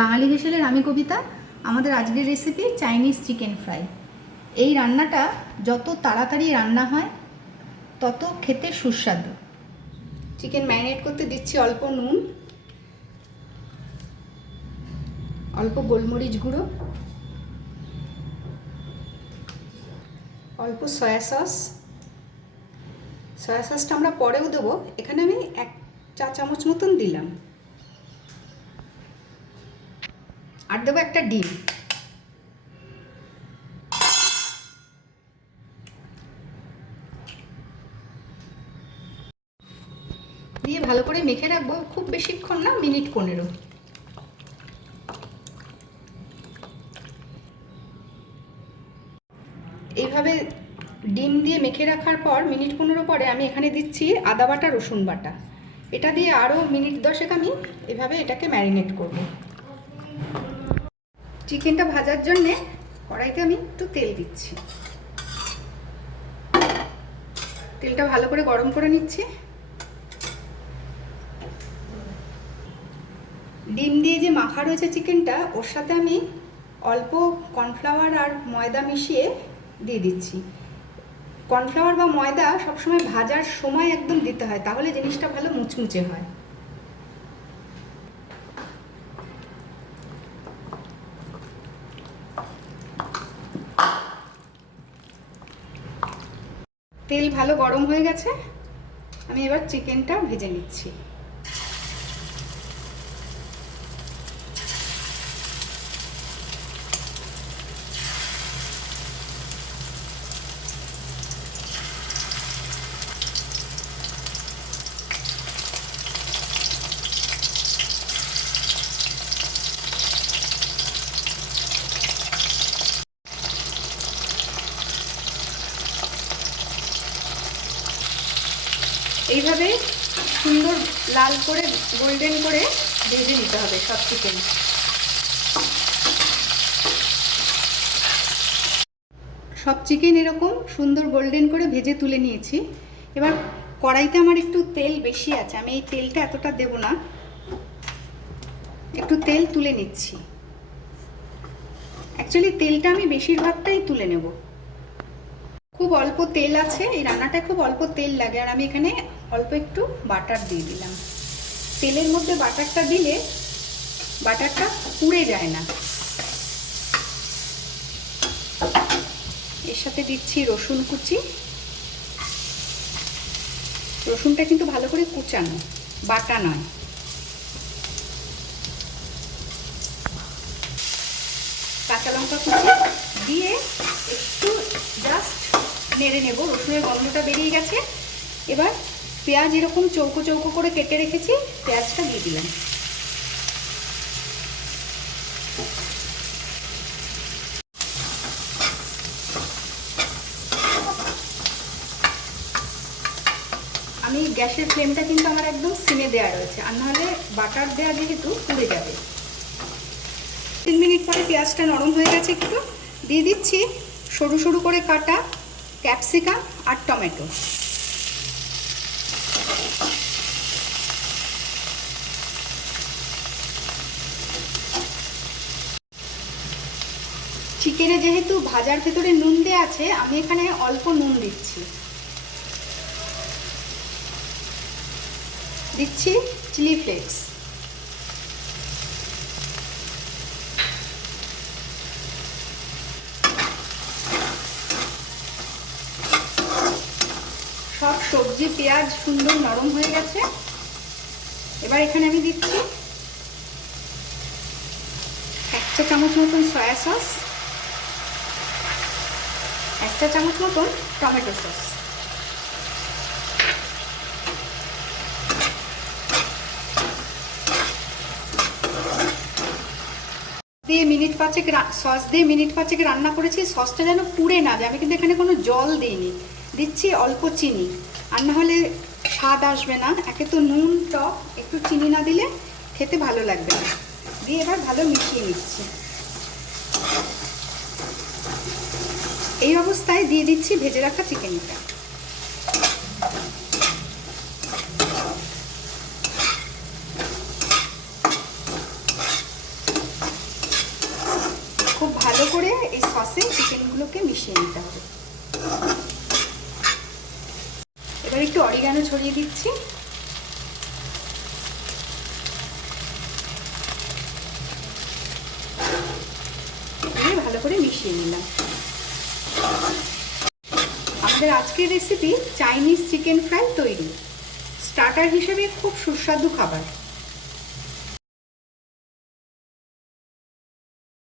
বাঙালি হেসেলের আমি কবিতা। আমাদের আজকের রেসিপি চাইনিজ চিকেন ফ্রাই। এই রান্নাটা যত তাড়াতাড়ি রান্না হয় তত খেতে সুস্বাদু। চিকেন ম্যারিনেট করতে দিচ্ছি অল্প নুন, অল্প গোলমরিচ গুঁড়ো, অল্প সয়া সস। সয়া সসটা আমরা পরেও দেবো, এখানে আমি 1 চা চামচ মতন দিলাম। আর দেবো একটা ডিম। দিয়ে ভালো করে মেখে রাখবো, খুব বেশিক্ষণ না, মিনিট 15। এইভাবে ডিম দিয়ে মেখে রাখার পর মিনিট 15 পরে আমি এখানে দিচ্ছি আদা বাটা, রসুন বাটা। এটা দিয়ে আরও মিনিট 10 আমি এভাবে এটাকে ম্যারিনেট করব। চিকেনটা ভাজার জন্যে কড়াইতে আমি একটু তেল দিচ্ছি। তেলটা ভালো করে গরম করে নিচ্ছি। ডিম দিয়ে যে মাখা রয়েছে চিকেনটা, ওর সাথে আমি অল্প কর্নফ্লাওয়ার আর ময়দা মিশিয়ে দিয়ে দিচ্ছি। কর্নফ্লাওয়ার বা ময়দা সবসময় ভাজার সময় একদম দিতে হয়, তাহলে জিনিসটা ভালো মুচমুচে হয়। তেল ভালো গরম হয়ে গেছে, আমি এবার চিকেনটা ভেজে নিচ্ছি। এইভাবে সুন্দর লাল করে গোল্ডেন করে ভেজে নিতে হবে সব চিকেন। সব চিকেন এরকম সুন্দর গোল্ডেন করে ভেজে তুলে নিয়েছি। এবার কড়াইতে আমার একটু তেল বেশি আছে, আমি এই তেলটা এতটা দেব না, একটু তেল তুলে নিচ্ছি। অ্যাকচুয়ালি তেলটা আমি বেশিরভাগটাই তুলে নেব। খুব অল্প তেল আছে, এই রান্নাটায় খুব অল্প তেল লাগে, আর আমি এখানে অল্প একটু বাটার দিয়ে দিলাম। তেলের মধ্যে বাটারটা দিলে বাটারটা পুড়ে যায় না। এর সাথে দিচ্ছি রসুন কুচি। রসুনটা কিন্তু ভালো করে কুচানো, বাটা নয়। কাঁচা লঙ্কা কুচি দিয়ে একটু জাস্ট নেড়ে নেব। রসুনের গন্ধটা বেরিয়ে গেছে। এবার পেঁয়াজ এরকম চৌকো চৌকো করে কেটে রেখেছি, পেঁয়াজটা দিয়ে দিলাম। আমি গ্যাসের ফ্লেমটা কিন্তু আমার একদম সিমে দেওয়া রয়েছে, আর নাহলে বাটার দেওয়া যেহেতু পুড়ে যাবে। 3 মিনিট পরে পেঁয়াজটা নরম হয়ে গেছে, একটু দিয়ে দিচ্ছি সরু সরু করে কাটা ক্যাপসিকাম আর টমেটো। চিকেনে যেহেতু ভাজার ভেতরে নুন দেওয়া আছে, আমি এখানে অল্প নুন দিচ্ছি। দিচ্ছি চিলি ফ্লেক্স। সব সবজি পেঁয়াজ সুন্দর নরম হয়ে গেছে। এবার এখানে আমি দিচ্ছি 1 চা চামচ মতন সয়া সস, 1 চা চামচ মতন টমেটো সস। দিয়ে মিনিট 5 সস দিয়ে মিনিট 5 রান্না করেছি। সসটা যেন পুড়ে না যায়, আমি কিন্তু এখানে কোনো জল দিইনি। দিচ্ছি অল্প চিনি, আর না হলে স্বাদ আসবে না। একে তো নুন টক, একটু চিনি না দিলে খেতে ভালো লাগবে না। দিয়ে এবার ভালো মিশিয়ে নিচ্ছি। এই অবস্থায় দিয়ে দিচ্ছি ভেজে রাখা চিকেনটা। এগুলোকে মিশিয়ে নিতে হবে। এবার একটু অরিগানো ছড়িয়ে দিচ্ছি। ভালো করে মিশিয়ে নিলাম। আমাদের আজকের রেসিপি চাইনিজ চিকেন ফ্রাই তৈরি। স্টার্টার হিসেবে খুব সুস্বাদু খাবার।